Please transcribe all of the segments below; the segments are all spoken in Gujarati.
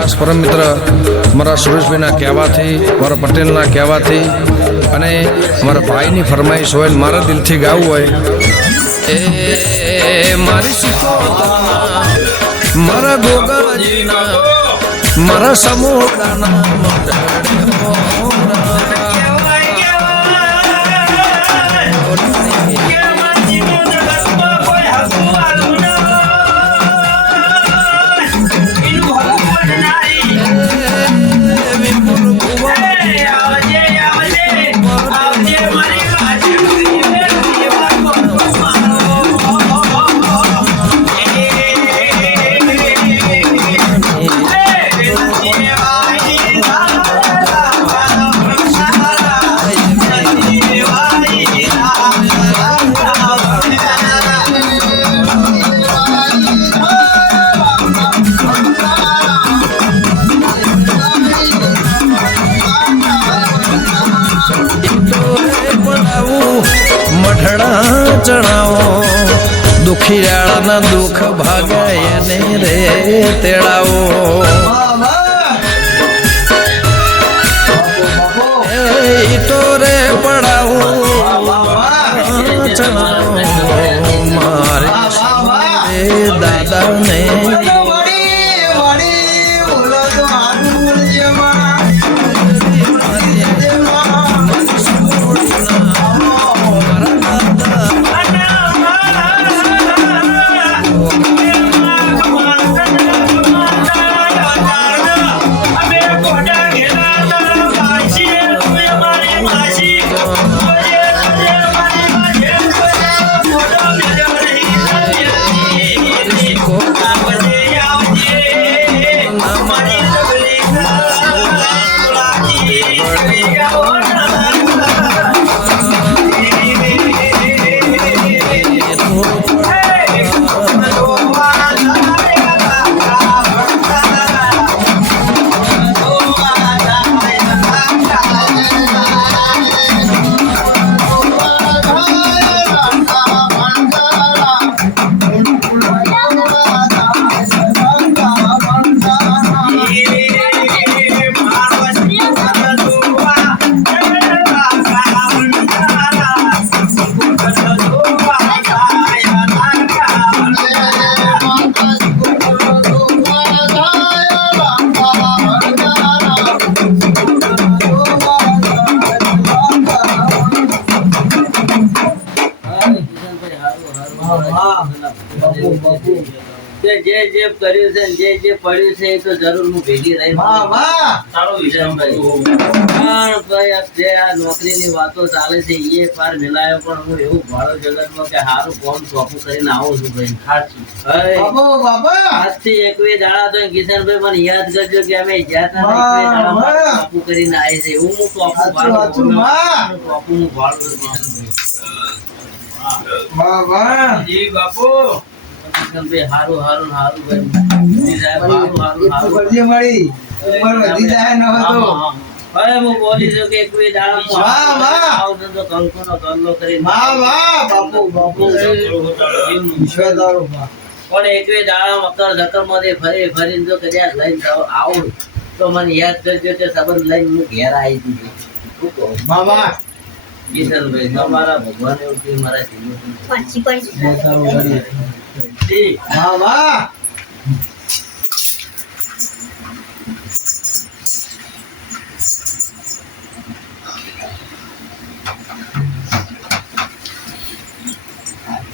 खास परम मित्र मारा सुरेशभाई कहवाथी मारा पटेल कहवाथी अने मारा भाई नी फरमाइश होय मारा दिल थी गावुं होय ए मारी सिकोतना मारा गोगाजीना मारा समोडाना चढ़ाओ दुखियाड़ा दुख भागाए ने रे तेड़ाओ तो रे पड़ाओ चढ़ाओ मारे दादा ने को કે જે કર્યું છે ને જે પડ્યું છે એ તો જરૂર હું ભેગી રહી. વાહ વાહ સારો વિચાર ભાઈ. પણ ભાઈ આ જે આ નોકરીની વાતો ચાલે છે એ પાર મિલાયો પણ હું એવું ભાળો જગતમાં કે હારું કોણ ચોખ્ખું કરીને આવું છું ભાઈ. ભાઈ, બાબો બાબા આજથી 21 દાડા તો કિશનભાઈ મને યાદ કરજો કે અમે ગયા હતા ને વાહ, 21 દાડામાં વાહ. ચોખ્ખું કરીને આવી છે એવું હું ચોખ્ખું સાચું, ભાળું સાચું, છું. વાહ. ચોખ્ખું હું ભાળું છું કિશનભાઈ. વાહ વાહ જી બાપુ કિશનભાઈ હારું હારું હારું ભાઈ સાહેબ, હારું હારું એટલું હારું. કરજે મળી ઉંમર વધી જાય ન હતો હવે હું બોલી છું કે 21 દાડામાં વાહ, વાહ. આવશે તો કંકુનો ગલ્લો કરીને વાહ વાહ બાપુ બાપુ વિશ્વાસારો વાહ. પણ 21 દાડામાં અક્કર ધક્કરમાંથી ફરીને જો કદાચ લઈને આવું તો મને યાદ કરજો કે સંબંધ લઈને હું ઘેર આવી દીધી. શું કહું? વાહ વાહ કિશનભાઈ તમારા ભગવાન એવું કે મારા જીવન વિશ્વાસારો મળી ઠીક. વાહ વાહ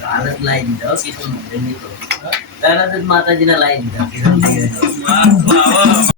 હાલત લાવી દીધા કિશનભાઈ. તરત જ માતાજીને લાવી દીધા કિશનભાઈ.